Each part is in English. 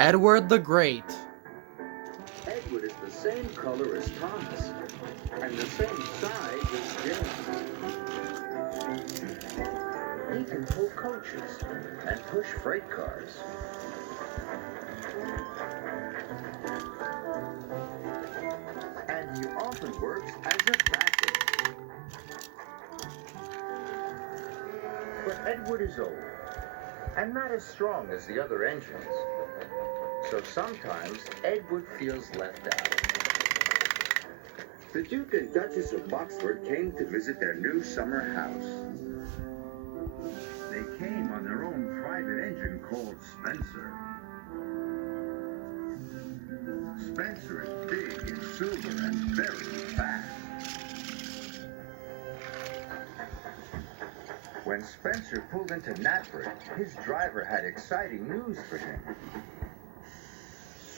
Edward the Great. Edward is the same color as Thomas, and the same size as James. He can pull coaches and push freight cars. And he often works as a back-end. But Edward is old, and not as strong as the other engines. So sometimes Edward feels left out. The Duke and Duchess of Boxford came to visit their new summer house. They came on their own private engine called Spencer. Spencer is big and silver and very fast. When Spencer pulled into Narrator, his driver had exciting news for him.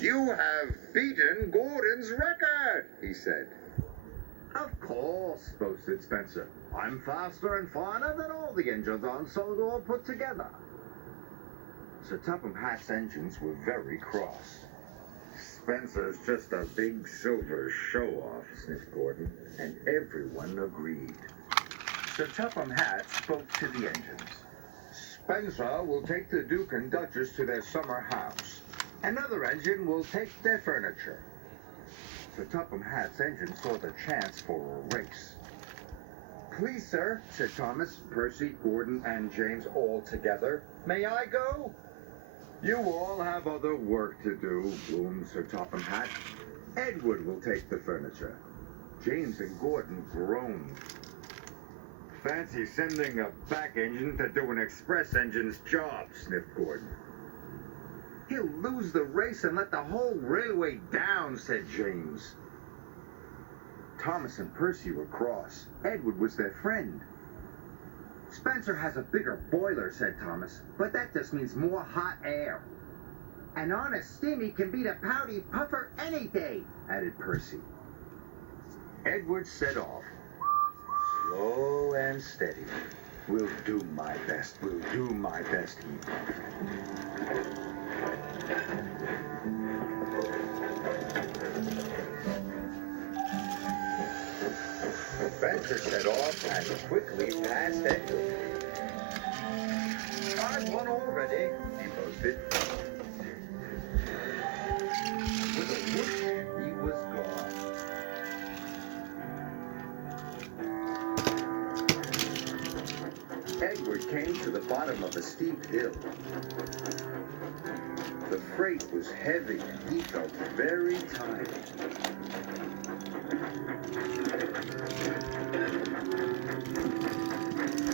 "You have beaten Gordon's record," he said. "Of course," boasted Spencer. "I'm faster and finer than all the engines on Sodor put together." Sir Topham Hatt's engines were very cross. "Spencer's just a big silver show-off," sniffed Gordon, and everyone agreed. Sir Topham Hatt spoke to the engines. "Spencer will take the Duke and Duchess to their summer house. Another engine will take their furniture." Sir Topham Hatt's engine saw the chance for a race. "Please, sir," said Thomas, Percy, Gordon, and James all together. "May I go?" "You all have other work to do," boomed Sir Topham Hatt. "Edward will take the furniture." James and Gordon groaned. "Fancy sending a back engine to do an express engine's job," sniffed Gordon. "He'll lose the race and let the whole railway down," said James. Thomas and Percy were cross. Edward was their friend. "Spencer has a bigger boiler," said Thomas, "but that just means more hot air." "And on a steamy can beat a pouty puffer any day," added Percy. Edward set off. Slow and steady. "We'll do my best, we'll do my best," he puffed. Spencer set off and quickly passed Edward. "I've won already," he boasted. With a whoosh, he was gone. Edward came to the bottom of a steep hill. The freight was heavy and he felt very tired.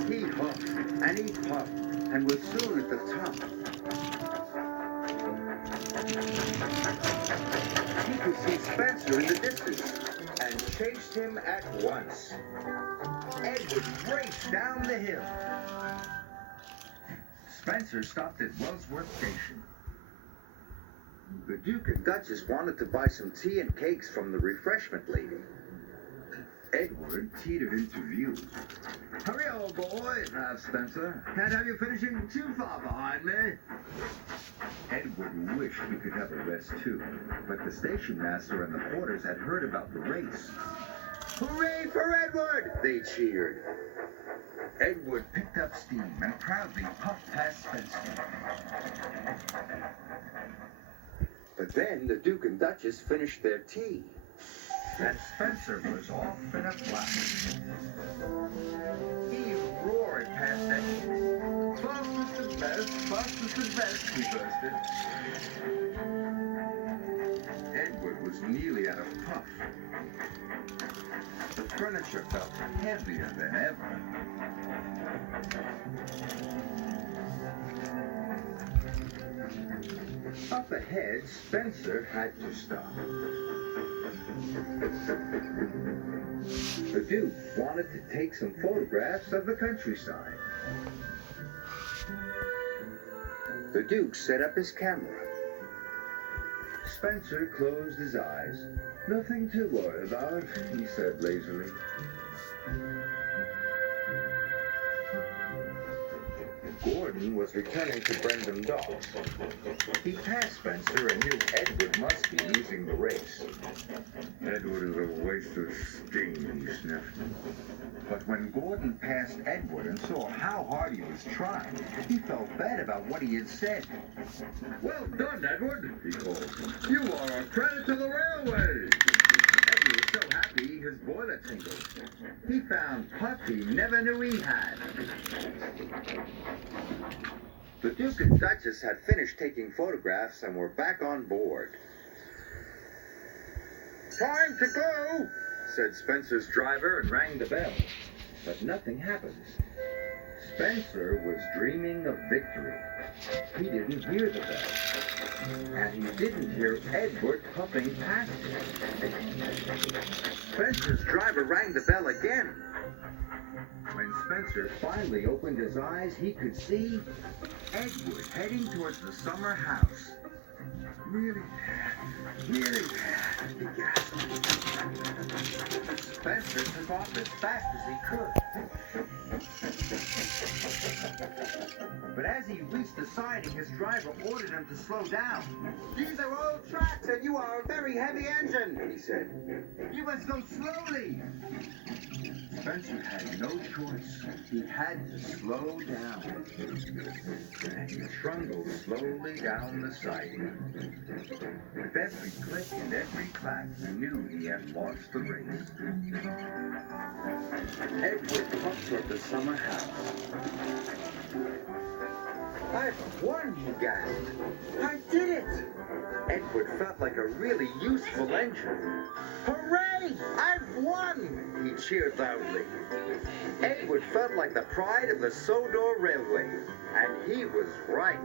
He huffed and he puffed and was soon at the top. He could see Spencer in the distance and chased him at once. Edward raced down the hill. Spencer stopped at Wellsworth Station. The Duke and Duchess wanted to buy some tea and cakes from the refreshment lady. Edward teetered into view. "Hurry, old boy," asked Spencer. "Can't have you finishing too far behind me." Edward wished he could have a rest too, but the station master and the porters had heard about the race. "Hooray for Edward!" they cheered. Edward picked up steam and proudly puffed past Spencer. But then the Duke and Duchess finished their tea, and Spencer was off in a flash. He roared past Edward. "Fastest and best, fastest and best," he boasted. Edward was nearly out of puff. The furniture felt heavier than ever. Up ahead, Spencer had to stop. The Duke wanted to take some photographs of the countryside. The Duke set up his camera. Spencer closed his eyes. "Nothing to worry about," he said lazily. Gordon Gordon was returning to Brendam Docks. He passed Spencer and knew Edward must be losing the race. Edward is a waste of steam, he sniffed. But when Gordon passed Edward and saw how hard he was trying, he felt bad about what he had said. Well done, Edward, he called. You are a credit to the railway. Edward was so happy his boiler tingled. He found puff he never knew he had. The Duke and Duchess had finished taking photographs and were back on board. "Time to go," said Spencer's driver and rang the bell. But nothing happened. Spencer was dreaming of victory. He didn't hear the bell. And he didn't hear Edward puffing past him. Spencer's driver rang the bell again. When Spencer finally opened his eyes, he could see Edward heading towards the summer house. Really bad, he gasped. Spencer took off as fast as he could. But as he reached the siding, his driver ordered him to slow down. "These are old tracks and you are a very heavy engine," he said. "You must go slowly." Spencer had no choice. He had to slow down. And he trundled slowly down the siding. With every click and every clack, he knew he had lost the race. Edward puffed toward the summer house. "I've won," he gasped. "I did it!" Edward felt like a really useful engine. "Hooray! I've won!" he cheered loudly. Edward felt like the pride of the Sodor Railway, and he was right.